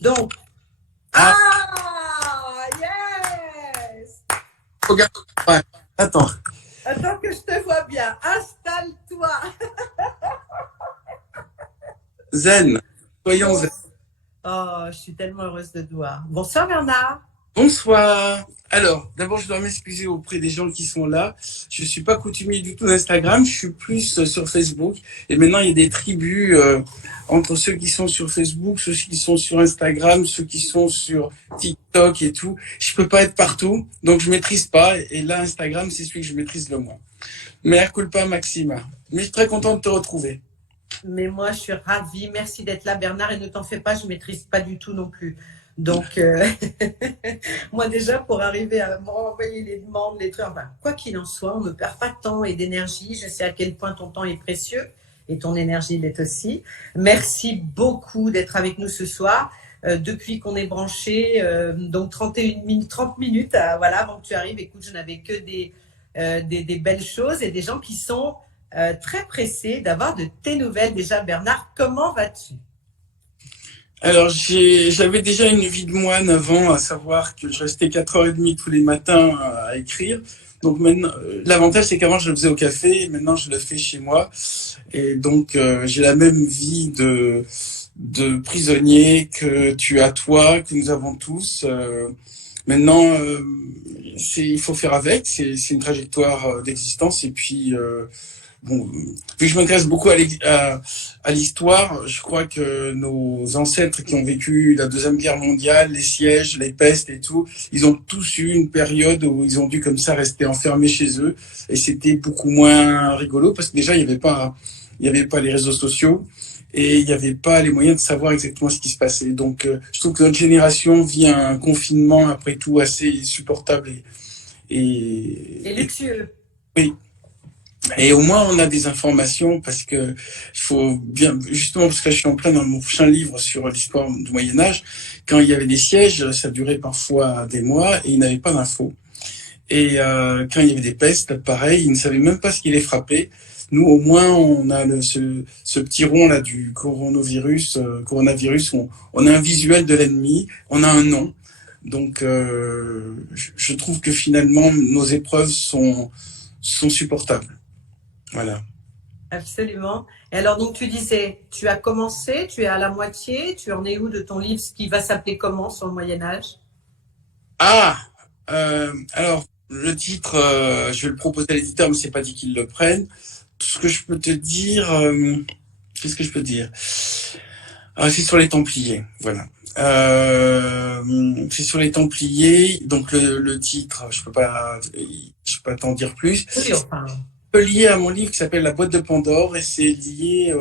Donc, Ah, yes! regarde. Ouais. Attends. Attends que je te vois bien. Installe-toi. Zen. Soyons Bon. zen. Oh, je suis tellement heureuse de te voir. Bonsoir Bernard. Bonsoir. Alors, d'abord, je dois m'excuser auprès des gens qui sont là. Je suis pas coutumier du tout d'Instagram. Je suis plus sur Facebook. Et maintenant, il y a des tribus entre ceux qui sont sur Facebook, ceux qui sont sur Instagram, ceux qui sont sur TikTok et tout. Je peux pas être partout, donc je maîtrise pas. Et là, Instagram, c'est celui que je maîtrise le moins. Mea culpa maxima. Mais je suis très content de te retrouver. Mais moi, je suis ravie. Merci d'être là, Bernard. Et ne t'en fais pas, je ne maîtrise pas du tout non plus. Donc, moi déjà, pour arriver à m'envoyer les demandes, les trucs, enfin, quoi qu'il en soit, on ne perd pas de temps et d'énergie. Je sais à quel point ton temps est précieux et ton énergie l'est aussi. Merci beaucoup d'être avec nous ce soir. Depuis qu'on est branché, donc 31 minutes, 30 minutes, voilà, avant que tu arrives. Écoute, je n'avais que des belles choses et des gens qui sont très pressés d'avoir de tes nouvelles. Déjà, Bernard, comment vas-tu? Alors, j'avais déjà une vie de moine avant, à savoir que je restais 4h30 tous les matins à écrire. Donc maintenant, l'avantage c'est qu'avant je le faisais au café, et maintenant je le fais chez moi. Et donc j'ai la même vie de prisonnier que tu as toi, que nous avons tous. Maintenant, il faut faire avec. C'est une trajectoire d'existence. Et puis bon, vu que je m'intéresse beaucoup à l'histoire, je crois que nos ancêtres qui ont vécu la Deuxième Guerre mondiale, les sièges, les pestes et tout, ils ont tous eu une période où ils ont dû comme ça rester enfermés chez eux. Et c'était beaucoup moins rigolo parce que déjà, il y avait pas les réseaux sociaux et il n'y avait pas les moyens de savoir exactement ce qui se passait. Donc, je trouve que notre génération vit un confinement, après tout, assez supportable Et et luxueux. oui. Et au moins, on a des informations parce que il faut bien, justement, parce que je suis en plein dans mon prochain livre sur l'histoire du Moyen-Âge. Quand il y avait des sièges, ça durait parfois des mois et ils n'avaient pas d'infos. Et quand il y avait des pestes, pareil, ils ne savaient même pas ce qui les frappait. Nous, au moins, on a ce petit rond là du coronavirus. On a un visuel de l'ennemi, on a un nom. Donc, je trouve que finalement, nos épreuves sont supportables. Voilà. Absolument. Et alors, donc, tu disais, tu as commencé, tu es à la moitié, tu en es où de ton livre, ce qui va s'appeler comment sur le Moyen-Âge? Ah, alors le titre, je vais le proposer à l'éditeur, mais c'est pas dit qu'ils le prennent. Tout ce que je peux te dire, qu'est-ce que je peux dire? C'est sur les Templiers, voilà. C'est sur les Templiers, donc le titre, je peux pas t'en dire plus. Oui, enfin. C'est lié à mon livre qui s'appelle La boîte de Pandore et c'est lié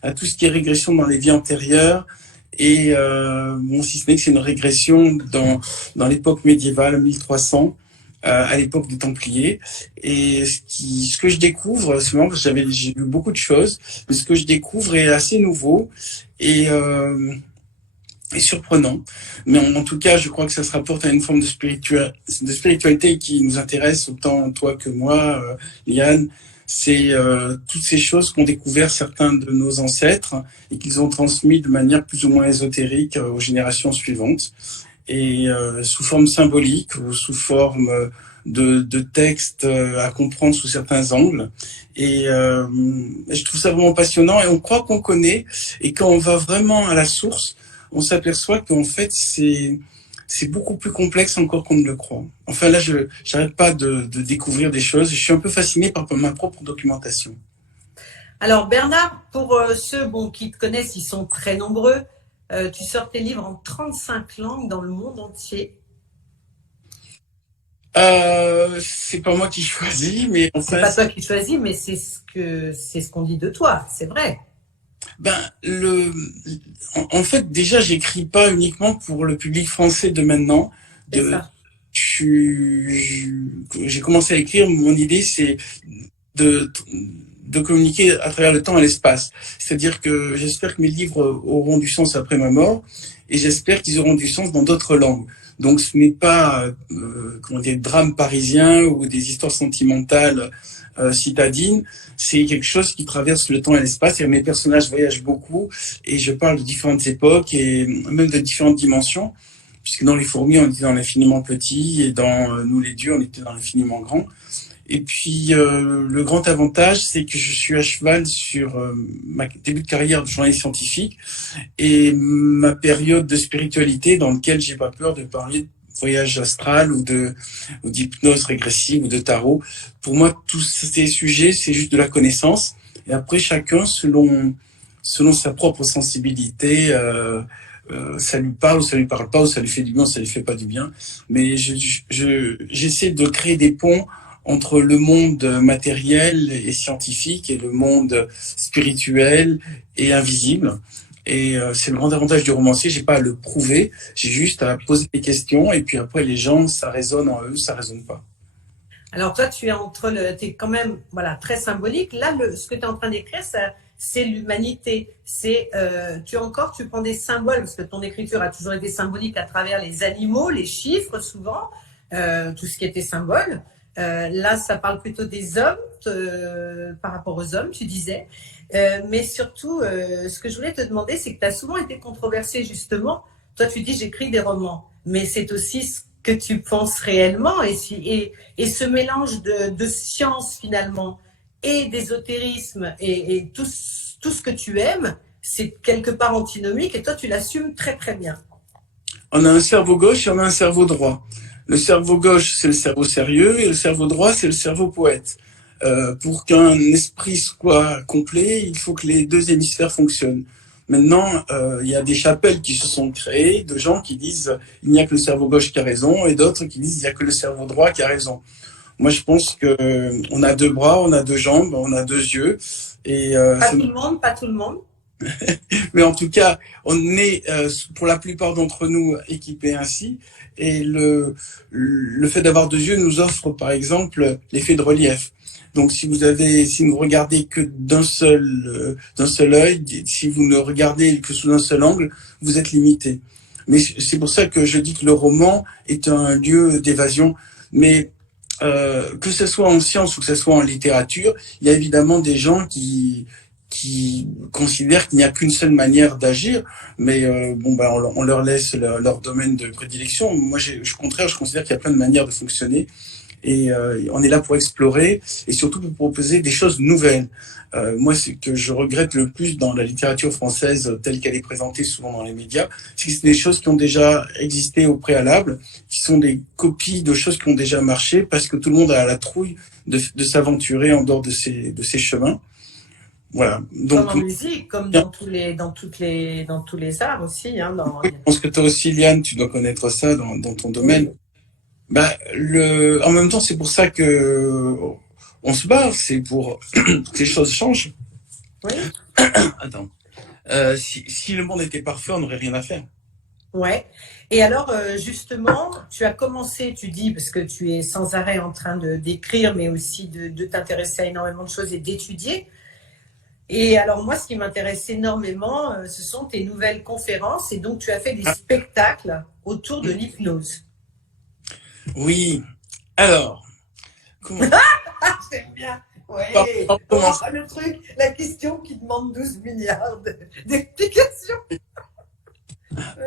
à tout ce qui est régression dans les vies antérieures. Et bon, si ce n'est que c'est une régression dans l'époque médiévale, 1300, à l'époque des Templiers. Et ce que je découvre, c'est marrant parce que j'ai lu beaucoup de choses, mais ce que je découvre est assez nouveau et surprenant. Mais en tout cas, je crois que ça se rapporte à une forme de spiritualité qui nous intéresse autant toi que moi, Liane. C'est toutes ces choses qu'ont découvert certains de nos ancêtres et qu'ils ont transmis de manière plus ou moins ésotérique aux générations suivantes et sous forme symbolique ou sous forme de textes à comprendre sous certains angles. Et je trouve ça vraiment passionnant et on croit qu'on connaît et quand on va vraiment à la source, on s'aperçoit qu'en fait c'est beaucoup plus complexe encore qu'on ne le croit. Enfin là, je n'arrête pas de découvrir des choses. Je suis un peu fasciné par ma propre documentation. Alors, Bernard, pour ceux bon, qui te connaissent, ils sont très nombreux. Tu sors tes livres en 35 langues dans le monde entier. C'est pas moi qui choisis, mais en C'est pas fait, toi qui choisis, mais c'est ce qu'on dit de toi, c'est vrai. ben en fait déjà j'écris pas uniquement pour le public français de maintenant. C'est De, ça. j'ai commencé à écrire. Mon idée c'est de de communiquer à travers le temps et l'espace. C'est-à-dire que j'espère que mes livres auront du sens après ma mort et j'espère qu'ils auront du sens dans d'autres langues. Donc ce n'est pas comment dire, drame parisien ou des histoires sentimentales citadine, c'est quelque chose qui traverse le temps et l'espace. Et mes personnages voyagent beaucoup et je parle de différentes époques et même de différentes dimensions. Puisque dans les fourmis, on était dans l'infiniment petit et dans nous les dieux, on était dans l'infiniment grand. Et puis, le grand avantage, c'est que je suis à cheval sur ma début de carrière de journaliste scientifique et ma période de spiritualité dans laquelle j'ai pas peur de parler de voyage astral ou d'hypnose régressive ou de tarot. Pour moi, tous ces sujets, c'est juste de la connaissance. Et après, chacun, selon sa propre sensibilité, ça lui parle ou ça lui parle pas, ou ça lui fait du bien ou ça lui fait pas du bien. Mais j'essaie de créer des ponts entre le monde matériel et scientifique et le monde spirituel et invisible. Et c'est le grand avantage du romancier, j'ai pas à le prouver, j'ai juste à poser des questions et puis après les gens, ça résonne en eux, ça résonne pas. Alors toi, tu es t'es quand même voilà très symbolique. Là, ce que tu es en train d'écrire, ça, c'est l'humanité. C'est tu prends des symboles parce que ton écriture a toujours été symbolique à travers les animaux, les chiffres souvent, tout ce qui était symbole. Là, ça parle plutôt des hommes par rapport aux hommes, tu disais. Mais surtout, ce que je voulais te demander, c'est que tu as souvent été controversé, justement. Toi, tu dis, j'écris des romans. Mais c'est aussi ce que tu penses réellement. Et ce mélange de science, finalement, et d'ésotérisme, et tout ce que tu aimes, c'est quelque part antinomique. Et toi, tu l'assumes très, très bien. On a un cerveau gauche et on a un cerveau droit. Le cerveau gauche, c'est le cerveau sérieux, et le cerveau droit, c'est le cerveau poète. Pour qu'un esprit soit complet, il faut que les deux hémisphères fonctionnent. Maintenant, il y a des chapelles qui se sont créées de gens qui disent il n'y a que le cerveau gauche qui a raison, et d'autres qui disent il n'y a que le cerveau droit qui a raison. Moi, je pense que on a deux bras, on a deux jambes, on a deux yeux. Et pas tout le monde, pas tout le monde. Mais en tout cas, on est pour la plupart d'entre nous équipés ainsi. Et le fait d'avoir deux yeux nous offre, par exemple, l'effet de relief. Donc, si vous regardez que d'un seul œil, si vous ne regardez que sous un seul angle, vous êtes limité. Mais c'est pour ça que je dis que le roman est un lieu d'évasion. Mais que ce soit en science ou que ce soit en littérature, il y a évidemment des gens qui considèrent qu'il n'y a qu'une seule manière d'agir, mais on leur laisse leur domaine de prédilection. Moi, au contraire, je considère qu'il y a plein de manières de fonctionner et on est là pour explorer et surtout pour proposer des choses nouvelles. Moi, ce que je regrette le plus dans la littérature française telle qu'elle est présentée souvent dans les médias, c'est que c'est des choses qui ont déjà existé au préalable, qui sont des copies de choses qui ont déjà marché parce que tout le monde a la trouille de s'aventurer en dehors de ces chemins. Voilà. Donc, comme en musique, comme dans tous les arts aussi. Hein, je pense que toi aussi, Liane, tu dois connaître ça dans ton domaine. Oui. En même temps, c'est pour ça que on se bat, c'est pour que les choses changent. Oui. Attends. Si le monde était parfait, on n'aurait rien à faire. Ouais. Et alors, justement, tu as commencé, tu dis, parce que tu es sans arrêt en train d'écrire, mais aussi de t'intéresser à énormément de choses et d'étudier. Et alors moi, ce qui m'intéresse énormément, ce sont tes nouvelles conférences. Et donc, tu as fait des spectacles autour de l'hypnose. Oui. Alors, comment... J'aime bien. Oui. Le truc, la question qui demande 12 milliards d'explications.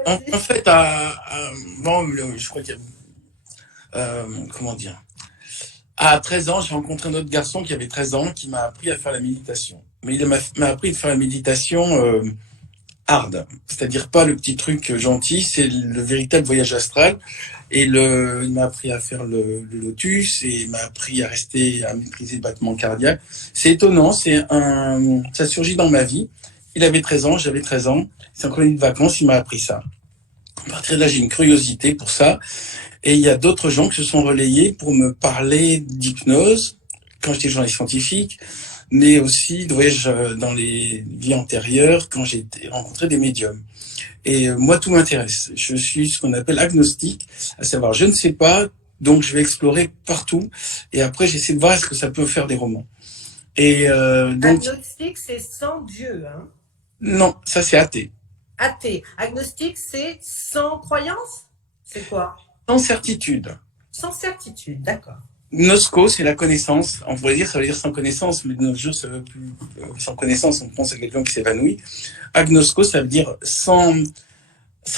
En fait, je crois qu'il y a... comment dire, à 13 ans, j'ai rencontré un autre garçon qui avait 13 ans qui m'a appris à faire la méditation. Mais il m'a appris à faire la méditation hard, c'est-à-dire pas le petit truc gentil, c'est le véritable voyage astral. Et il m'a appris à faire le lotus et il m'a appris à maîtriser le battement cardiaque. C'est étonnant, ça surgit dans ma vie. Il avait 13 ans, j'avais 13 ans. C'est en colonie de vacances, il m'a appris ça. À partir de là, j'ai une curiosité pour ça. Et il y a d'autres gens qui se sont relayés pour me parler d'hypnose quand j'étais journaliste scientifique, mais aussi de voyage dans les vies antérieures quand j'ai rencontré des médiums. Et moi, tout m'intéresse. Je suis ce qu'on appelle agnostique, à savoir, je ne sais pas, donc je vais explorer partout. Et après, j'essaie de voir est-ce que ça peut faire des romans. Et donc, agnostique, c'est sans Dieu, hein? Non, ça c'est athée. Athée. Agnostique, c'est sans croyance? C'est quoi? Sans certitude. Sans certitude, d'accord. Gnosco, c'est la connaissance. On pourrait dire, ça veut dire sans connaissance, mais de nos jours, ça veut plus, sans connaissance, on pense à quelqu'un qui s'évanouit. Agnosco, ça veut dire sans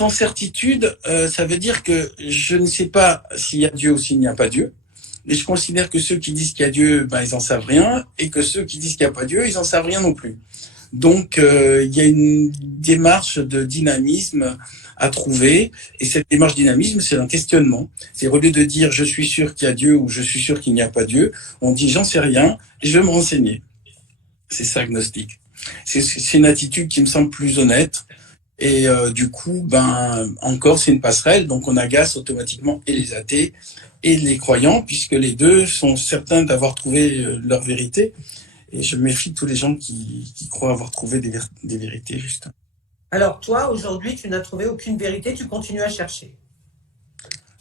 certitude, ça veut dire que je ne sais pas s'il y a Dieu ou s'il n'y a pas Dieu. Mais je considère que ceux qui disent qu'il y a Dieu, ben, ils en savent rien, et que ceux qui disent qu'il n'y a pas Dieu, ils en savent rien non plus. Donc, il y a une démarche de dynamisme à trouver, et cette démarche de dynamisme, c'est un questionnement. C'est au lieu de dire je suis sûr qu'il y a Dieu ou je suis sûr qu'il n'y a pas Dieu, on dit j'en sais rien et je vais me renseigner. C'est ça, agnostique. C'est une attitude qui me semble plus honnête. Et du coup, ben encore, c'est une passerelle, donc on agace automatiquement et les athées et les croyants, puisque les deux sont certains d'avoir trouvé leur vérité. Et je méfie de tous les gens qui croient avoir trouvé des vérités, justement. Alors toi, aujourd'hui, tu n'as trouvé aucune vérité, tu continues à chercher.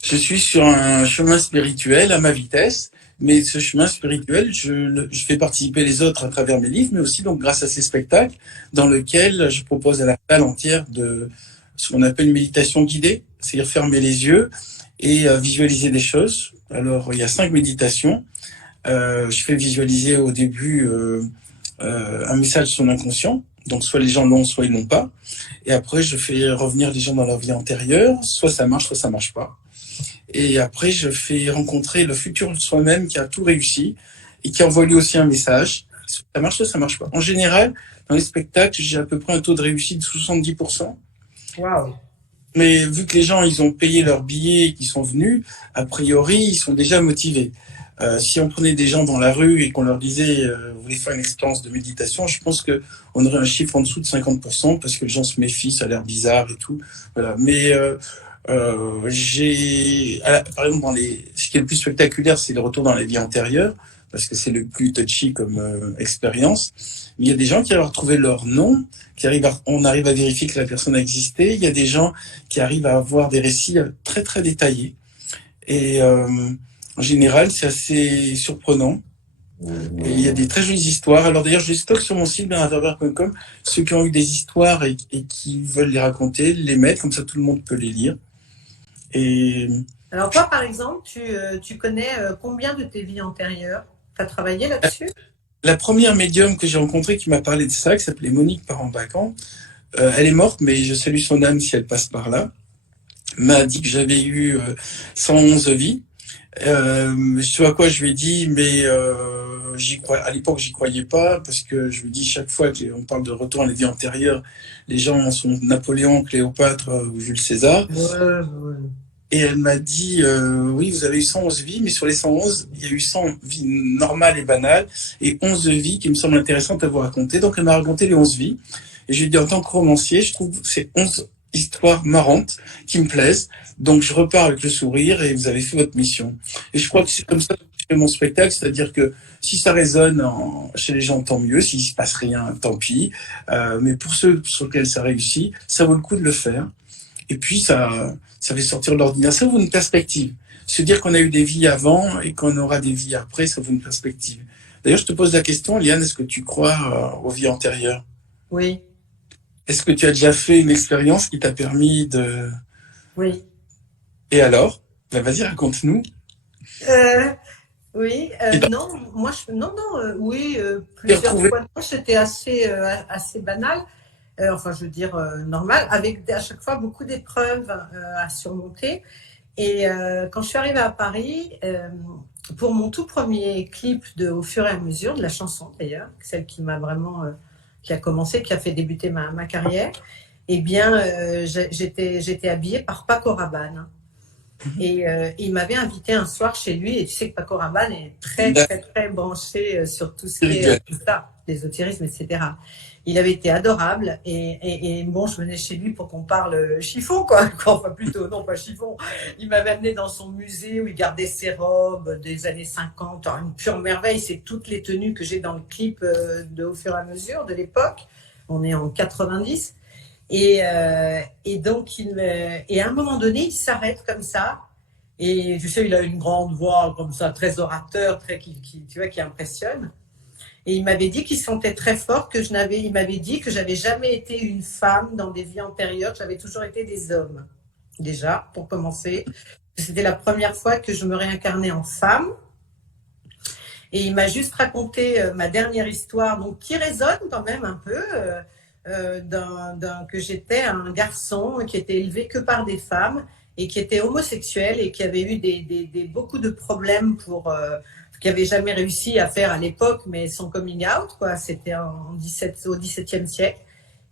Je suis sur un chemin spirituel à ma vitesse, mais ce chemin spirituel, je fais participer les autres à travers mes livres, mais aussi donc grâce à ces spectacles dans lesquels je propose à la salle entière de ce qu'on appelle une méditation guidée, c'est-à-dire fermer les yeux et visualiser des choses. Alors, il y a 5 méditations. Je fais visualiser au début un message sur l'inconscient. Donc, soit les gens l'ont, soit ils l'ont pas. Et après, je fais revenir les gens dans leur vie antérieure. Soit ça marche pas. Et après, je fais rencontrer le futur soi-même qui a tout réussi et qui envoie lui aussi un message. Soit ça marche, soit ça marche pas. En général, dans les spectacles, j'ai à peu près un taux de réussite de 70%. Waouh! Mais vu que les gens, ils ont payé leur billet et qu'ils sont venus, a priori, ils sont déjà motivés. Si on prenait des gens dans la rue et qu'on leur disait vous voulez faire une expérience de méditation, je pense qu'on aurait un chiffre en dessous de 50% parce que les gens se méfient, ça a l'air bizarre et tout. Voilà. Mais par exemple, ce qui est le plus spectaculaire, c'est le retour dans la vie antérieure parce que c'est le plus touchy comme expérience. Il y a des gens qui arrivent à retrouver leur nom, on arrive à vérifier que la personne a existé. Il y a des gens qui arrivent à avoir des récits très très détaillés. Et en général, c'est assez surprenant. Et il y a des très jolies histoires. Alors d'ailleurs, je les stocke sur mon site bernardherber.com. Ceux qui ont eu des histoires et qui veulent les raconter, les mettre, comme ça tout le monde peut les lire. Et alors toi, par exemple, tu connais combien de tes vies antérieures? Tu as travaillé là-dessus? La première médium que j'ai rencontrée qui m'a parlé de ça, qui s'appelait Monique Parent-Bacan, elle est morte, mais je salue son âme si elle passe par là, m'a dit que j'avais eu 111 vies. Ce à quoi je lui ai dit, mais à l'époque j'y croyais pas, parce que je lui dis chaque fois qu'on parle de retour à la vie antérieure, les gens sont Napoléon, Cléopâtre ou Jules César. Ouais. Et elle m'a dit, oui, vous avez eu 111 vies, mais sur les 111, il y a eu 100 vies normales et banales, et 11 vies qui me semblent intéressantes à vous raconter. Donc elle m'a raconté les 11 vies. Et je lui ai dit, en tant que romancier, je trouve ces 11 histoires marrantes qui me plaisent. Donc je repars avec le sourire et vous avez fait votre mission. Et je crois que c'est comme ça que je fais mon spectacle, c'est-à-dire que si ça résonne chez les gens, tant mieux. S'il se passe rien, tant pis. Mais pour ceux sur lesquels ça réussit, ça vaut le coup de le faire. Et puis ça fait sortir de l'ordinaire. Ça ouvre une perspective. Se dire qu'on a eu des vies avant et qu'on aura des vies après, ça ouvre une perspective. D'ailleurs, je te pose la question, Liane, est-ce que tu crois aux vies antérieures? Oui. Est-ce que tu as déjà fait une expérience qui t'a permis de... Oui. Et alors? Ben, vas-y, raconte-nous. Oui, non, moi, oui, Plusieurs fois, non, c'était assez banal. Enfin, je veux dire, normal, avec à chaque fois beaucoup d'épreuves à surmonter. Et quand je suis arrivée à Paris, pour mon tout premier clip de Au fur et à mesure, de la chanson d'ailleurs, celle qui m'a vraiment, qui a commencé, qui a fait débuter ma carrière, eh bien, j'étais habillée par Paco Rabanne. Et il m'avait invité un soir chez lui, et tu sais que Paco Rabanne est très, très, très branché sur tout ce qui est tout ça, l'ésotérisme, etc. Il avait été adorable, et bon, je venais chez lui pour qu'on parle chiffon, quoi. Enfin, plutôt, non, pas chiffon. Il m'avait amené dans son musée où il gardait ses robes des années 50. Alors, une pure merveille, c'est toutes les tenues que j'ai dans le clip de Au fur et à mesure de l'époque. On est en 90. Et donc, et à un moment donné, il s'arrête comme ça. Et tu sais, il a une grande voix comme ça, très orateur, tu vois, qui impressionne. Et il m'avait dit qu'il se sentait très fort, il m'avait dit que j'avais jamais été une femme dans des vies antérieures, j'avais toujours été des hommes. Déjà, pour commencer. C'était la première fois que je me réincarnais en femme. Et il m'a juste raconté ma dernière histoire, donc qui résonne quand même un peu, que j'étais un garçon qui était élevé que par des femmes et qui était homosexuel et qui avait eu beaucoup de problèmes qui n'avait jamais réussi à faire à l'époque, mais son coming out, quoi. C'était au XVIIe siècle.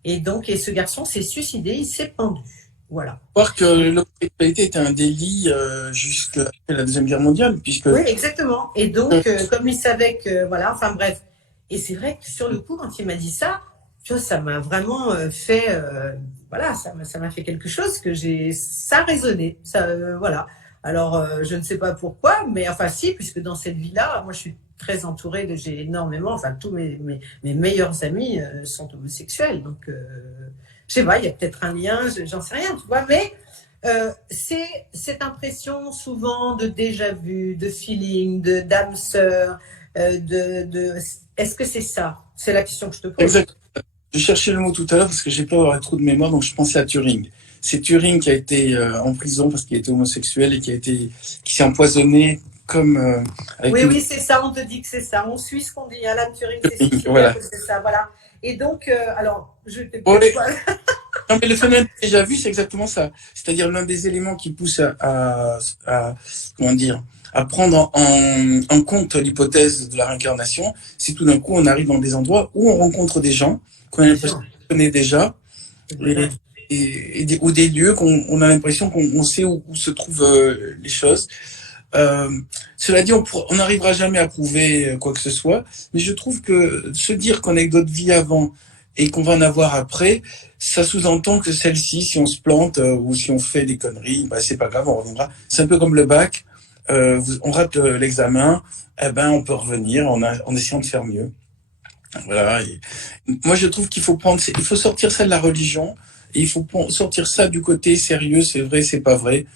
Et donc, ce garçon s'est suicidé, il s'est pendu. Voilà. Voir que l'homosexualité était un délit jusqu'à la Deuxième Guerre mondiale, puisque... Oui, exactement. Et donc, comme il savait que, voilà, enfin bref. Et c'est vrai que sur le coup, quand il m'a dit ça, tu vois, ça m'a vraiment fait, voilà, ça m'a fait quelque chose ça a résonné, ça, voilà. Alors, je ne sais pas pourquoi, mais enfin si, puisque dans cette vie-là, moi, je suis très entourée j'ai énormément, enfin, tous mes meilleurs amis sont homosexuels, donc, je sais pas, il y a peut-être un lien, j'en sais rien, tu vois, mais c'est cette impression souvent de déjà-vu, de feeling, d'âme sœur, est-ce que c'est ça? C'est la question que je te pose. Exactement. Je cherchais le mot tout à l'heure parce que j'ai peur d'avoir un trou de mémoire, donc je pensais à Turing. C'est Turing qui a été en prison parce qu'il était homosexuel et qui s'est empoisonné comme avec oui, c'est ça, on te dit que c'est ça. On suit ce qu'on dit. Alan Turing, c'est voilà. c'est ça, voilà. Et donc, alors, je t'ai Non, mais le phénomène déjà vu, c'est exactement ça. C'est-à-dire l'un des éléments qui pousse comment dire, à prendre en compte l'hypothèse de la réincarnation, c'est tout d'un coup on arrive dans des endroits où on rencontre des gens qu'on a l'impression qu'on connaît déjà, ou des lieux qu'on a l'impression qu'on sait où se trouvent les choses. Cela dit, on n'arrivera jamais à prouver quoi que ce soit, mais je trouve que se dire qu'on a d'autres vies avant et qu'on va en avoir après, ça sous-entend que celle-ci, si on se plante ou si on fait des conneries, bah c'est pas grave, on reviendra. C'est un peu comme le bac, on rate l'examen, on peut revenir en essayant de faire mieux. Voilà. Et moi, je trouve qu'il faut sortir ça de la religion, et il faut sortir ça du côté sérieux, c'est vrai, c'est pas vrai.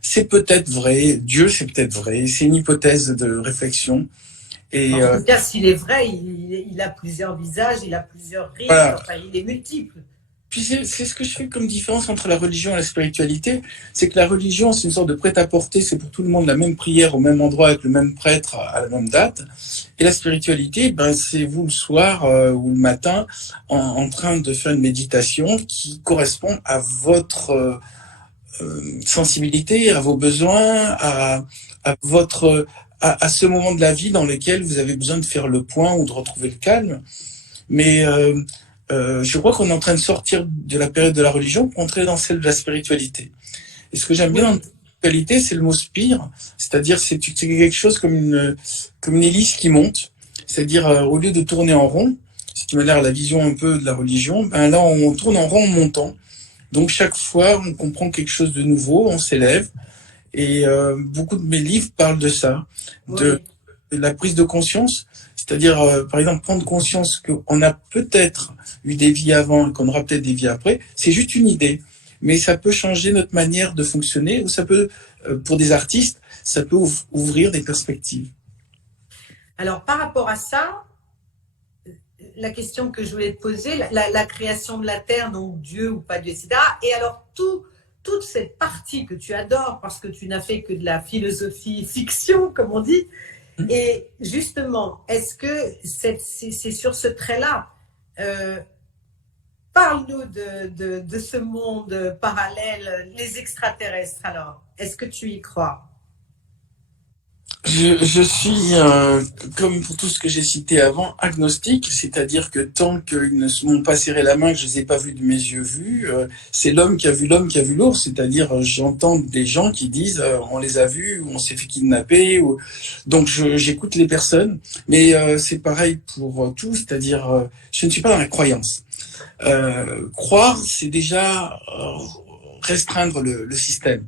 C'est peut-être vrai, Dieu c'est peut-être vrai, c'est une hypothèse de réflexion. Et en tout cas, s'il est vrai, il a plusieurs visages, il a plusieurs rites, voilà. Enfin, il est multiple. Puis c'est ce que je fais comme différence entre la religion et la spiritualité, c'est que la religion, c'est une sorte de prêt-à-porter, c'est pour tout le monde la même prière au même endroit avec le même prêtre à la même date. Et la spiritualité, c'est vous le soir ou le matin en train de faire une méditation qui correspond à votre sensibilité, à vos besoins, à ce moment de la vie dans lequel vous avez besoin de faire le point ou de retrouver le calme. Mais je crois qu'on est en train de sortir de la période de la religion pour entrer dans celle de la spiritualité. Et ce que j'aime bien dans la spiritualité, c'est le mot spire, c'est-à-dire c'est quelque chose comme une hélice qui monte, c'est-à-dire au lieu de tourner en rond, ce qui m'a l'air la vision un peu de la religion, là on tourne en rond en montant. Donc chaque fois, on comprend quelque chose de nouveau, on s'élève. Et beaucoup de mes livres parlent de ça, de la prise de conscience. C'est-à-dire, par exemple, prendre conscience qu'on a peut-être eu des vies avant et qu'on aura peut-être des vies après. C'est juste une idée. Mais ça peut changer notre manière de fonctionner ou ça peut, pour des artistes, ça peut ouvrir des perspectives. Alors, par rapport à ça, la question que je voulais te poser, la création de la Terre, donc Dieu ou pas Dieu, etc. Et alors, toute cette partie que tu adores, parce que tu n'as fait que de la philosophie fiction, comme on dit, et justement, est-ce que c'est sur ce trait-là, parle-nous de ce monde parallèle, les extraterrestres alors, est-ce que tu y crois ? Je suis, comme pour tout ce que j'ai cité avant, agnostique, c'est-à-dire que tant qu'ils ne m'ont pas serré la main, que je ne les ai pas vus de mes yeux vus, c'est l'homme qui a vu l'ours, c'est-à-dire j'entends des gens qui disent on les a vus, ou on s'est fait kidnapper, donc j'écoute les personnes, mais c'est pareil pour tout, c'est-à-dire je ne suis pas dans la croyance. Croire, c'est déjà restreindre le système.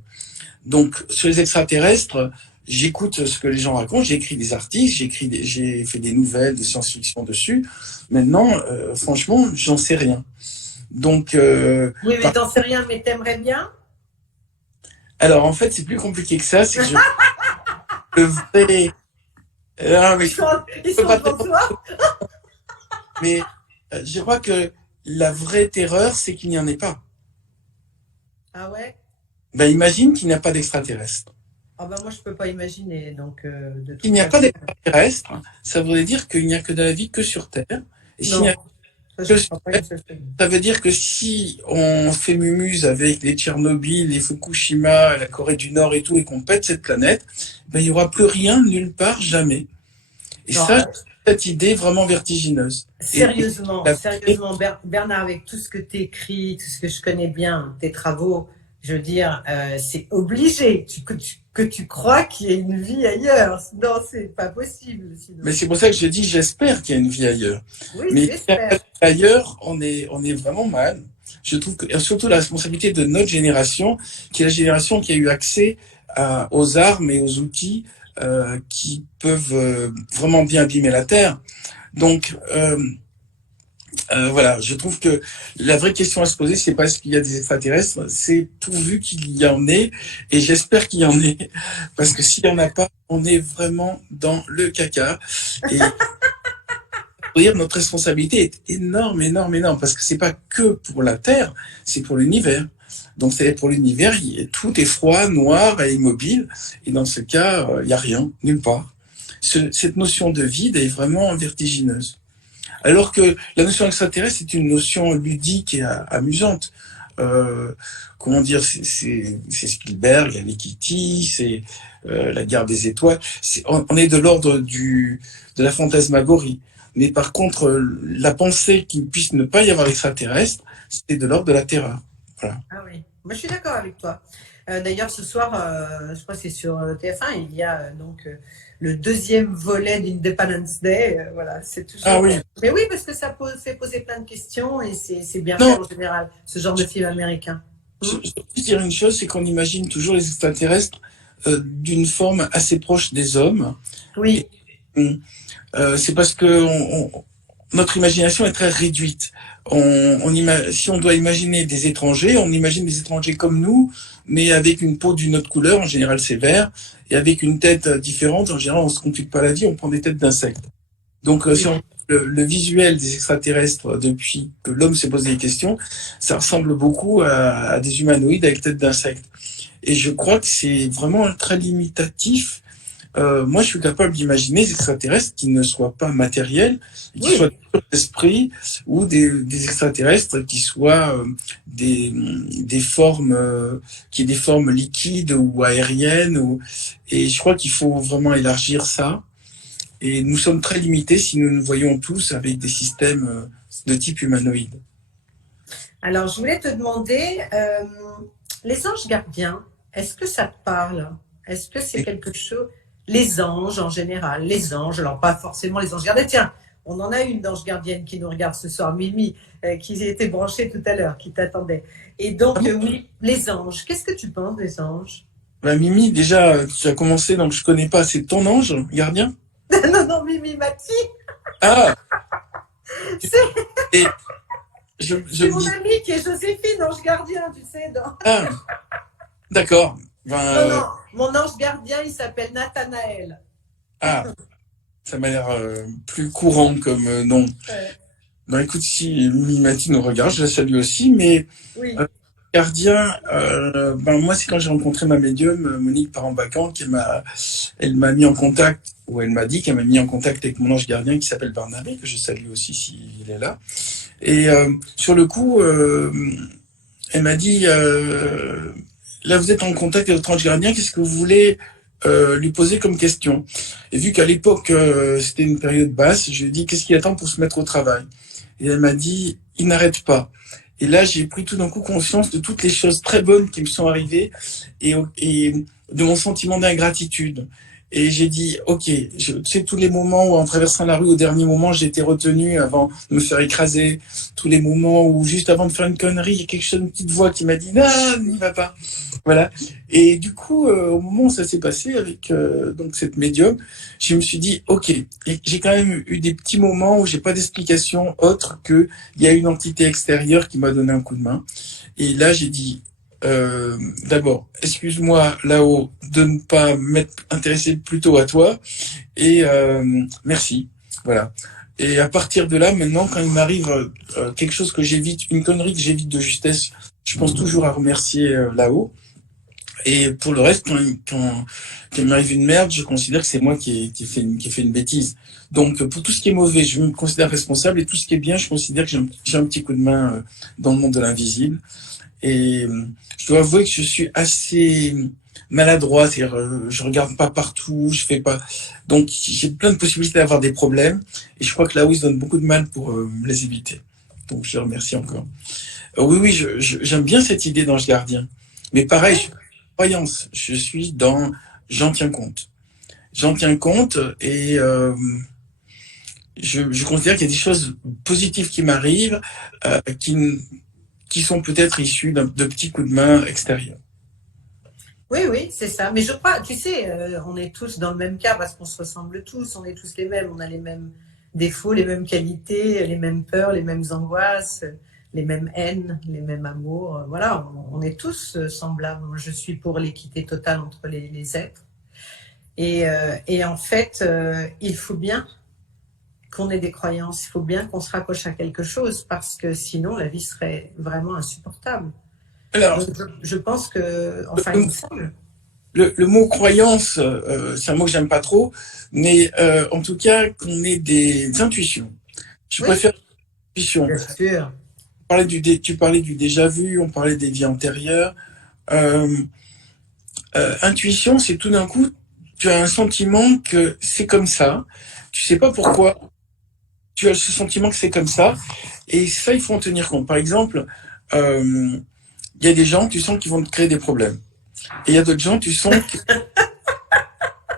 Donc sur les extraterrestres, j'écoute ce que les gens racontent, j'écris des articles, j'ai fait des nouvelles de science-fiction dessus. Maintenant, franchement, j'en sais rien. Donc, oui, mais t'en sais rien, mais t'aimerais bien ? Alors, en fait, c'est plus compliqué que ça. C'est que le vrai... Non, mais ils sont devant toi. Mais je crois que la vraie terreur, c'est qu'il n'y en ait pas. Ah ouais ? Imagine qu'il n'y a pas d'extraterrestres. Ah ben moi, je peux pas imaginer. Donc, de Il toute n'y a pas façon, d'extraterrestres, ça voudrait dire qu'il n'y a que de la vie que sur Terre. Et s'il n'y a non, ça, que je sur crois pas Terre, une seule seconde. ça veut dire que si on fait mumuse avec les Tchernobyl, les Fukushima, la Corée du Nord et tout, et qu'on pète cette planète, ben, il n'y aura plus rien nulle part, jamais. Et Non, ça, cette idée vraiment vertigineuse. Et sérieusement, la- sérieusement, Bernard, avec tout ce que tu écris, tout ce que je connais bien, tes travaux, je veux dire, c'est obligé que tu crois qu'il y a une vie ailleurs. Non, c'est pas possible mais sinon. c'est pour ça que je dis, j'espère qu'il y a une vie ailleurs. Oui, Mais tu s'il n'y a pas de espères. vie ailleurs, on est vraiment mal. Je trouve que, et surtout la responsabilité de notre génération, qui est la génération qui a eu accès aux armes et aux outils qui peuvent vraiment bien abîmer la Terre. Donc, voilà, je trouve que la vraie question à se poser, c'est pas est-ce qu'il y a des extraterrestres, c'est pourvu qu'il y en ait, et j'espère qu'il y en ait, parce que s'il y en a pas, on est vraiment dans le caca. Et dire notre responsabilité est énorme, énorme, énorme, parce que c'est pas que pour la Terre, c'est pour l'univers. Donc c'est pour l'univers, tout est froid, noir et immobile, et dans ce cas, il y a rien, nulle part. Cette notion de vide est vraiment vertigineuse. Alors que la notion extraterrestre est une notion ludique et amusante. Euh, comment dire, c'est Spielberg, il y a Nikiti, c'est la guerre des étoiles. On est de l'ordre de la fantasmagorie. Mais par contre, la pensée qu'il puisse ne pas y avoir extraterrestre, c'est de l'ordre de la terreur. Voilà. Ah oui, moi je suis d'accord avec toi. D'ailleurs, ce soir, je crois que c'est sur TF1, il y a donc le deuxième volet d'Independence Day. Voilà, c'est Ah toujours. oui. Mais oui, parce que ça fait poser plein de questions et c'est bien fait Non, en général, ce genre de film américain. je veux juste dire une chose, c'est qu'on imagine toujours les extraterrestres d'une forme assez proche des hommes. Oui, Et, c'est parce que notre imagination est très réduite. Si on doit imaginer des étrangers, on imagine des étrangers comme nous, mais avec une peau d'une autre couleur, en général c'est vert, et avec une tête différente, en général on se complique pas la vie, on prend des têtes d'insectes. Donc si oui. on le visuel des extraterrestres depuis que l'homme s'est posé des questions, ça ressemble beaucoup à des humanoïdes avec tête d'insectes. Et je crois que c'est vraiment très limitatif. Moi, je suis capable d'imaginer des extraterrestres qui ne soient pas matériels, et qui soient Oui. d'esprit, ou des extraterrestres qui soient des formes, qui aient des formes liquides ou aériennes. Et je crois qu'il faut vraiment élargir ça. Et nous sommes très limités si nous nous voyons tous avec des systèmes de type humanoïde. Alors, je voulais te demander, les anges gardiens, est-ce que ça te parle? Est-ce que c'est Et, quelque chose? Les anges en général, les anges, alors pas forcément les anges gardiens. Tiens, on en a une d'ange gardienne qui nous regarde ce soir, Mimi, qui était branchée tout à l'heure, qui t'attendait. Et donc, oui, les anges. Qu'est-ce que tu penses des anges? bah, Mimi, déjà, tu as commencé, donc je connais pas, c'est ton ange gardien? Non, non, Mimi, ma fille, Ah, c'est et je c'est me mon dis, amie qui est Joséphine, ange gardien, tu sais. ah, d'accord. Ben, Non, non, mon ange gardien, il s'appelle Nathanaël. ah, ça m'a l'air plus courant comme nom. Euh, Ben écoute, si Mimati nous regarde, je la salue aussi, mais oui, gardien, ben moi c'est quand j'ai rencontré ma médium, Monique Parent-Bacan, elle m'a mis en contact, ou elle m'a dit qu'elle m'a mis en contact avec mon ange gardien qui s'appelle Barnabé, que je salue aussi s'il est là. Et sur le coup, elle m'a dit, là vous êtes en contact avec votre ange gardien, qu'est-ce que vous voulez lui poser comme question? Et vu qu'à l'époque c'était une période basse, je lui ai dit qu'est-ce qu'il attend pour se mettre au travail? Et elle m'a dit il n'arrête pas. Et là j'ai pris tout d'un coup conscience de toutes les choses très bonnes qui me sont arrivées et de mon sentiment d'ingratitude. Et j'ai dit, ok, tu sais, tous les moments où en traversant la rue, au dernier moment, j'ai été retenu avant de me faire écraser, tous les moments où juste avant de faire une connerie, il y a quelque chose, une petite voix qui m'a dit, non, n'y va pas. Voilà. Et du coup, au moment où ça s'est passé avec donc cette médium, je me suis dit, ok. Et j'ai quand même eu des petits moments où j'ai pas d'explication autre que il y a une entité extérieure qui m'a donné un coup de main. Et là, j'ai dit, d'abord, excuse-moi là-haut de ne pas m'être intéressé plus tôt à toi et merci. Voilà. Et à partir de là, maintenant, quand il m'arrive quelque chose que j'évite, une connerie que j'évite de justesse, je pense toujours à remercier là-haut. Et pour le reste, quand il m'arrive une merde, je considère que c'est moi qui ai fait une bêtise. Donc, pour tout ce qui est mauvais, je me considère responsable, et tout ce qui est bien, je considère que j'ai un petit coup de main dans le monde de l'invisible. Et je dois avouer que je suis assez maladroit, c'est-à-dire je regarde pas partout, je fais pas. Donc, j'ai plein de possibilités d'avoir des problèmes, et je crois que là où ils se donnent beaucoup de mal pour me les éviter. Donc, je les remercie encore. Oui, j'aime bien cette idée d'ange gardien. Mais pareil, je croyance, je suis dans j'en tiens compte. J'en tiens compte, et je considère qu'il y a des choses positives qui m'arrivent, qui sont peut-être issues de petits coups de main extérieurs. Oui, oui, c'est ça. Mais je crois, tu sais, on est tous dans le même cas parce qu'on se ressemble tous, on est tous les mêmes, on a les mêmes défauts, les mêmes qualités, les mêmes peurs, les mêmes angoisses, les mêmes haines, les mêmes amours. Voilà, on est tous semblables. Moi, je suis pour l'équité totale entre les êtres. Et en fait, il faut bien qu'on ait des croyances, il faut bien qu'on se raccroche à quelque chose parce que sinon la vie serait vraiment insupportable. Alors, Donc, je pense que, enfin, il me semble. le mot croyance, c'est un mot que j'aime pas trop, mais en tout cas, qu'on ait des intuitions. Je Oui, préfère intuition. bien sûr. Tu parlais du déjà vu, on parlait des vies antérieures. Euh, Intuition, c'est tout d'un coup, tu as un sentiment que c'est comme ça. Tu sais pas pourquoi. Tu as ce sentiment que c'est comme ça. Et ça, il faut en tenir compte. Par exemple, il y a des gens, tu sens qu'ils vont te créer des problèmes. Et il y a d'autres gens, tu sens que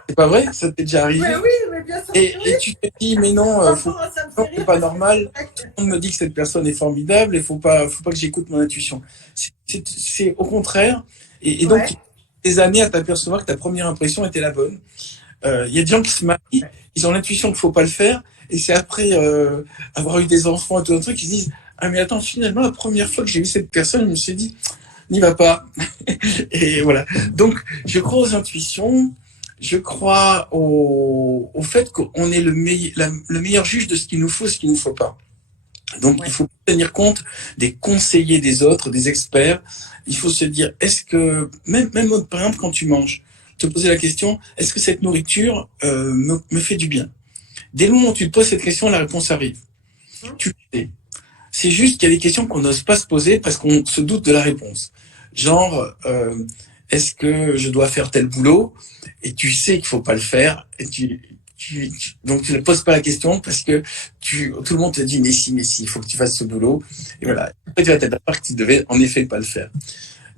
c'est pas vrai, ça t'est déjà arrivé. Mais oui, mais bien sûr que Et oui. tu te dis, mais non, Franchement, ça me fait c'est rire pas parce que normal. c'est vrai que- Tout le monde me dit que cette personne est formidable et faut pas que j'écoute mon intuition. C'est au contraire. Et donc, Ouais, des années à t'apercevoir que ta première impression était la bonne. Il y a des gens qui se marient, ils ont l'intuition qu'il faut pas le faire, et c'est après avoir eu des enfants et tout un truc, ils se disent, ah mais attends, finalement, la première fois que j'ai vu cette personne, je me suis dit, n'y va pas. Et voilà. Donc, je crois aux intuitions, je crois au fait qu'on est le meilleur juge de ce qu'il nous faut, ce qu'il nous faut pas. Donc, il faut tenir compte des conseillers des autres, des experts. Il faut se dire, est-ce que, même par exemple, quand tu manges, te poser la question, est-ce que cette nourriture me fait du bien? Dès le moment où tu te poses cette question, la réponse arrive. Tu le sais. C'est juste qu'il y a des questions qu'on n'ose pas se poser parce qu'on se doute de la réponse. Genre, est-ce que je dois faire tel boulot? Et tu sais qu'il faut pas le faire. Et donc tu ne poses pas la question parce que tout le monde te dit mais si, il faut que tu fasses ce boulot. Et voilà. Après, tu vas t'apercevoir que tu devais en effet pas le faire.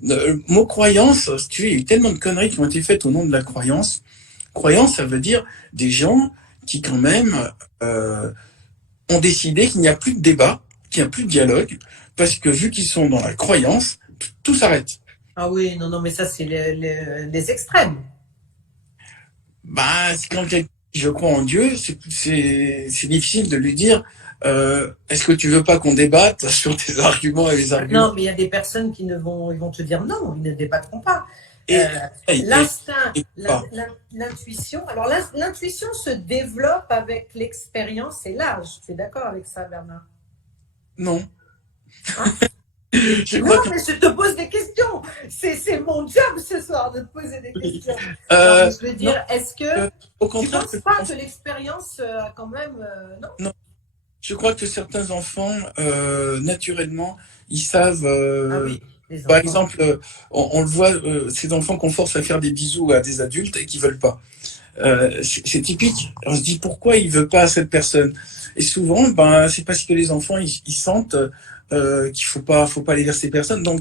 Le mot croyance, si tu veux, il y a eu tellement de conneries qui ont été faites au nom de la croyance. Croyance, ça veut dire des gens qui quand même ont décidé qu'il n'y a plus de débat, qu'il n'y a plus de dialogue, parce que vu qu'ils sont dans la croyance, tout s'arrête. Ah oui, non, non, mais ça, c'est les extrêmes. Bah, c'est quand quelqu'un dit je crois en Dieu, c'est difficile de lui dire est-ce que tu veux pas qu'on débatte sur tes arguments et les arguments. Non, mais il y a des personnes qui ils vont te dire non, ils ne débattront pas. Et, L'instinct, et l'intuition. Alors, l'intuition se développe avec l'expérience et l'âge. Tu es d'accord avec ça, Bernard? non. Hein? Je Non, crois que mais je te pose des questions. C'est mon job ce soir de te poser des questions. Je veux dire, est-ce que au tu contraire, penses pas que l'expérience a quand même non? non. Je crois que certains enfants, naturellement, ils savent. Ah oui, les Par enfants. exemple, on le voit, ces enfants qu'on force à faire des bisous à des adultes et qui veulent pas. C'est typique. On se dit pourquoi il veut pas à cette personne. Et souvent, ben, c'est parce que les enfants, ils sentent qu'il faut pas aller vers ces personnes. Donc,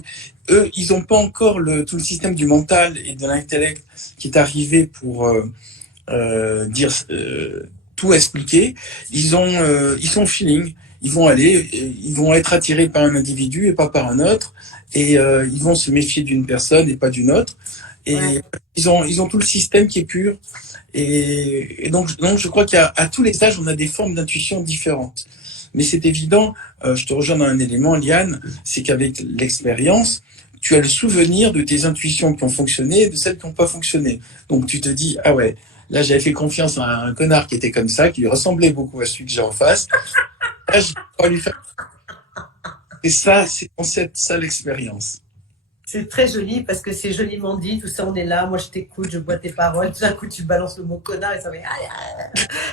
eux, ils ont pas encore tout le système du mental et de l'intellect qui est arrivé pour dire tout expliquer. Ils sont au feeling. Ils vont aller, ils vont être attirés par un individu et pas par un autre. Et ils vont se méfier d'une personne et pas d'une autre. Et ils ont tout le système qui est pur. Et donc, je crois qu'à tous les âges, on a des formes d'intuition différentes. Mais c'est évident, je te rejoins dans un élément, Liane, c'est qu'avec l'expérience, tu as le souvenir de tes intuitions qui ont fonctionné et de celles qui n'ont pas fonctionné. Donc tu te dis, ah ouais, là j'avais fait confiance à un connard qui était comme ça, qui lui ressemblait beaucoup à celui que j'ai en face. Là, je vais pas lui faire. Et ça, c'est ça l'expérience. C'est très joli parce que c'est joliment dit, tout ça, on est là, moi je t'écoute, je bois tes paroles, tout d'un coup tu balances le mot connard et ça fait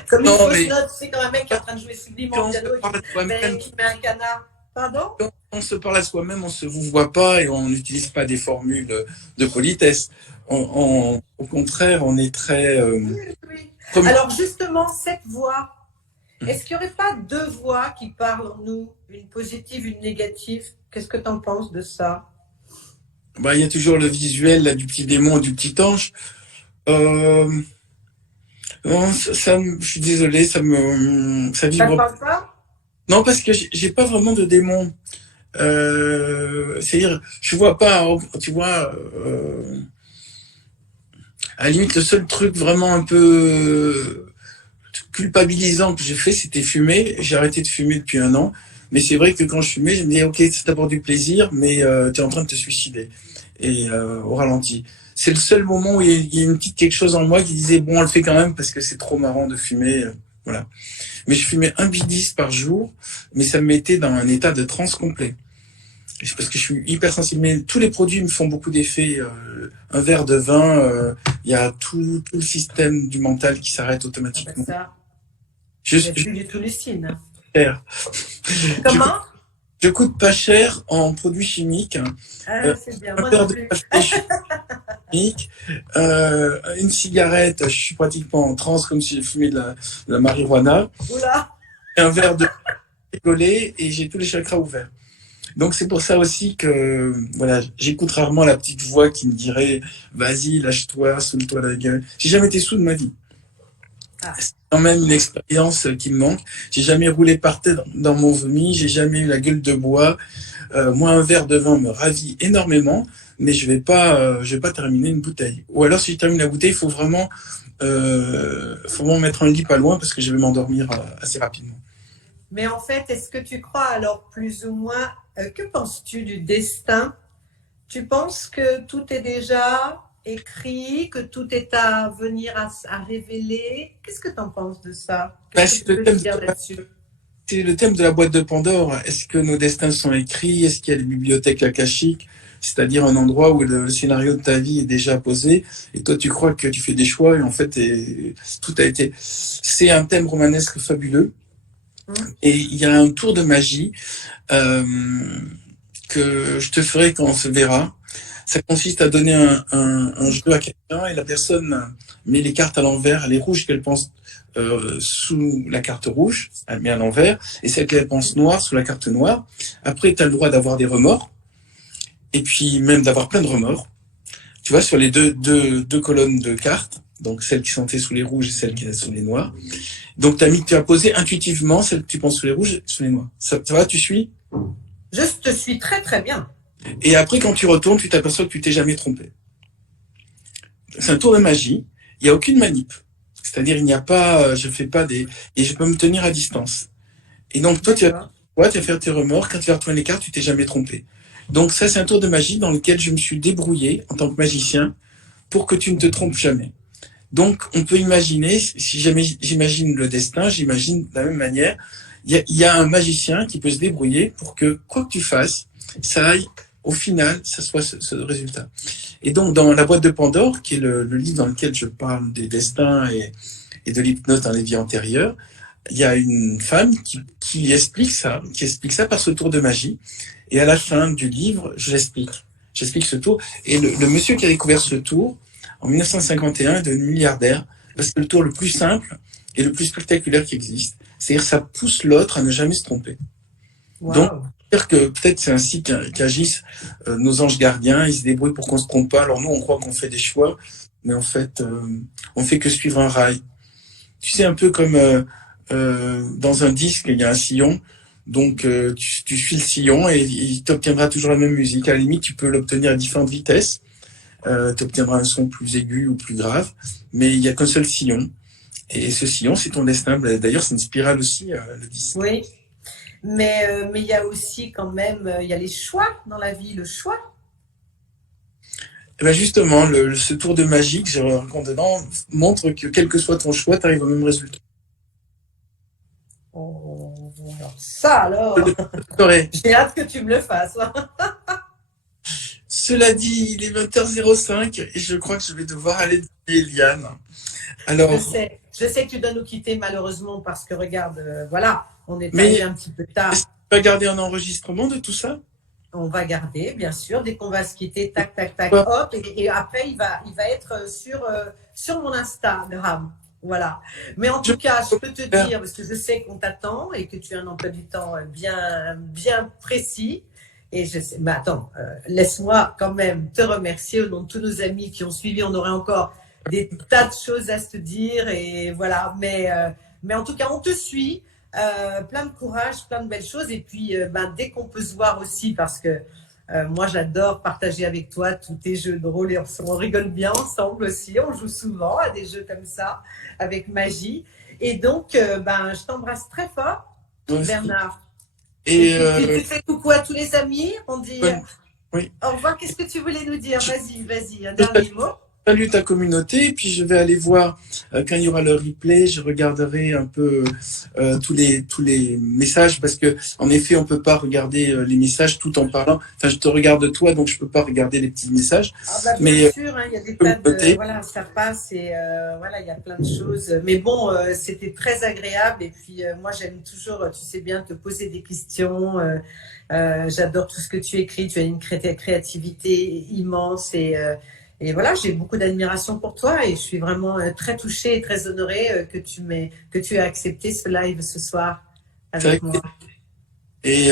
comme une Non, fausse mais note, c'est comme un mec qui est en train de jouer sublime quand au on se piano parle à soi-même, qui met un canard. Pardon? quand on se parle à soi-même, on se vous voit pas et on n'utilise pas des formules de politesse. Au contraire, on est très Oui. comme Alors justement, cette voix, est-ce qu'il n'y aurait pas deux voix qui parlent en nous, une positive, une négative? Qu'est-ce que tu en penses de ça? bah, il y a toujours le visuel là, du petit démon, du petit ange. Euh, non, je suis désolé, ça Ça ne vibre. parle pas? Non, parce que j'ai pas vraiment de démon. C'est-à-dire, je vois pas, tu vois, à la limite, le seul truc vraiment un peu culpabilisant que j'ai fait, c'était fumer. J'ai arrêté de fumer depuis 1 an. Mais c'est vrai que quand je fumais, je me disais, ok, c'est d'abord du plaisir, mais tu es en train de te suicider. Et au ralenti. C'est le seul moment où il y a une petite quelque chose en moi qui disait, bon, on le fait quand même parce que c'est trop marrant de fumer. Voilà. Mais je fumais un bidis par jour, mais ça me mettait dans un état de transe complet. Parce que je suis hypersensible. Mais tous les produits me font beaucoup d'effets. Un verre de vin, il y a tout le système du mental qui s'arrête Ah ben automatiquement. ça, Je, c'est je, plus du tout Lucine. cher. Je, Comment? je coûte pas cher en produits chimiques. Ah, c'est bien, Un moi non verre de plus. café chimique, une cigarette, je suis pratiquement en transe comme si je fumais de la marijuana. Oula! Un verre de rigolé et j'ai tous les chakras ouverts. Donc c'est pour ça aussi que voilà, j'écoute rarement la petite voix qui me dirait vas-y, lâche-toi, saoule-toi la gueule. J'ai jamais été sous de ma vie. Ah. C'est quand même une expérience qui me manque. J'ai jamais roulé par terre dans mon vomi, j'ai jamais eu la gueule de bois. Moi, un verre de vin me ravit énormément, mais je vais pas terminer une bouteille. Ou alors, si je termine la bouteille, faut vraiment mettre un lit pas loin parce que je vais m'endormir assez rapidement. Mais en fait, est-ce que tu crois alors plus ou moins, que penses-tu du destin? Tu penses que tout est déjà écrit, que tout est à venir à révéler? Qu'est-ce que tu en penses de ça? Bah, Qu'est-ce que tu peux dire là-dessus? c'est le thème de la boîte de Pandore. Est-ce que nos destins sont écrits? Est-ce qu'il y a des bibliothèques akashiques? C'est-à-dire un endroit où le scénario de ta vie est déjà posé et toi tu crois que tu fais des choix et en fait tout a été. C'est un thème romanesque fabuleux et il y a un tour de magie euh, que je te ferai quand on se verra. Ça consiste à donner un jeu à quelqu'un et la personne met les cartes à l'envers, les rouges qu'elle pense sous la carte rouge, elle met à l'envers, et celle qu'elle pense noire sous la carte noire. Après, tu as le droit d'avoir des remords, et puis même d'avoir plein de remords. Tu vois, sur les deux colonnes de cartes, donc celles qui sont sous les rouges et celles qui sont sous les noirs. Donc tu as posé intuitivement celles que tu penses sous les rouges et sous les noirs. Ça va, tu suis? Je te suis très très bien. Et après, quand tu retournes, tu t'aperçois que tu t'es jamais trompé. C'est un tour de magie. Il n'y a aucune manip. C'est-à-dire, il n'y a pas, je fais pas des, et je peux me tenir à distance. Et donc, toi, tu vas faire tes remords. Quand tu vas retourner les cartes, tu t'es jamais trompé. Donc, ça, c'est un tour de magie dans lequel je me suis débrouillé en tant que magicien pour que tu ne te trompes jamais. Donc, on peut imaginer, si jamais j'imagine le destin, j'imagine de la même manière, il y a un magicien qui peut se débrouiller pour que, quoi que tu fasses, ça aille, au final, ça soit ce résultat. Et donc, dans la boîte de Pandore, qui est le livre dans lequel je parle des destins et de l'hypnose dans les vies antérieures, il y a une femme qui explique ça par ce tour de magie. Et à la fin du livre, j'explique ce tour. Et le monsieur qui a découvert ce tour, en 1951, est devenu milliardaire, parce que c'est le tour le plus simple et le plus spectaculaire qui existe. C'est-à-dire ça pousse l'autre à ne jamais se tromper. Wow. Donc, dire que peut-être c'est ainsi qu'agissent nos anges gardiens, ils se débrouillent pour qu'on se trompe pas. Alors nous, on croit qu'on fait des choix, mais en fait, on fait que suivre un rail. Tu sais, un peu comme dans un disque, il y a un sillon, donc tu suis le sillon et il t'obtiendra toujours la même musique. À la limite, tu peux l'obtenir à différentes vitesses. Tu obtiendras un son plus aigu ou plus grave, mais il n'y a qu'un seul sillon. Et ce sillon, c'est ton destin. D'ailleurs, c'est une spirale aussi, le disque. Oui, mais il y a aussi quand même, il y a les choix dans la vie, le choix. Et ben justement, ce tour de magie que je raconte dedans montre que quel que soit ton choix, tu arrives au même résultat. Oh, ça alors, j'ai hâte que tu me le fasses. Cela dit, il est 20h05 et je crois que je vais devoir aller deviner Eliane. Alors, Je sais que tu dois nous quitter malheureusement parce que regarde, voilà, on est mais arrivé un petit peu tard. est-ce que tu vas garder un enregistrement de tout ça? On va garder, bien sûr, dès qu'on va se quitter, tac, tac, tac, Ouais. hop, et après il va être sur mon Instagram. Voilà. Mais en tout cas, je peux te dire, parce que je sais qu'on t'attend et que tu as un emploi du temps bien précis. Et je sais, mais attends, laisse-moi quand même te remercier au nom de tous nos amis qui ont suivi. On aurait encore des tas de choses à se dire et voilà. Mais en tout cas, on te suit. Plein de courage, plein de belles choses. Et puis, dès qu'on peut se voir aussi, parce que moi, j'adore partager avec toi tous tes jeux de rôle et on rigole bien ensemble aussi. On joue souvent à des jeux comme ça avec magie. Et donc, je t'embrasse très fort, Bernard. Et puis, tu fais coucou à tous les amis. On dit oui. Au revoir. Qu'est-ce que tu voulais nous dire? Vas-y, un dernier mot. Salut ta communauté, puis je vais aller voir quand il y aura le replay, je regarderai un peu tous les messages parce que en effet on peut pas regarder les messages tout en parlant. Enfin je te regarde toi donc je peux pas regarder les petits messages. Bien sûr, il y a des tas de voilà ça passe et voilà il y a plein de choses. Mais bon c'était très agréable et puis moi j'aime toujours tu sais bien te poser des questions. J'adore tout ce que tu écris. Tu as une créativité immense et voilà, j'ai beaucoup d'admiration pour toi et je suis vraiment très touchée et très honorée que tu aies accepté ce live ce soir avec moi. Et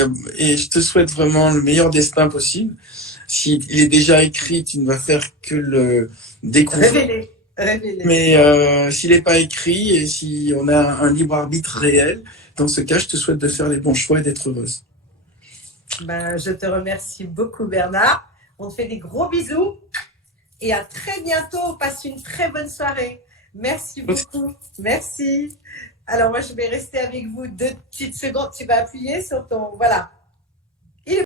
je te souhaite vraiment le meilleur destin possible. S'il est déjà écrit, tu ne vas faire que le découvrir. Révéler. Mais s'il n'est pas écrit et si on a un libre arbitre réel, dans ce cas, je te souhaite de faire les bons choix et d'être heureuse. Je te remercie beaucoup Bernard. On te fait des gros bisous. Et à très bientôt. Passe une très bonne soirée. Merci beaucoup. Merci. Alors, moi, je vais rester avec vous 2 petites secondes. Tu vas appuyer sur ton... Voilà.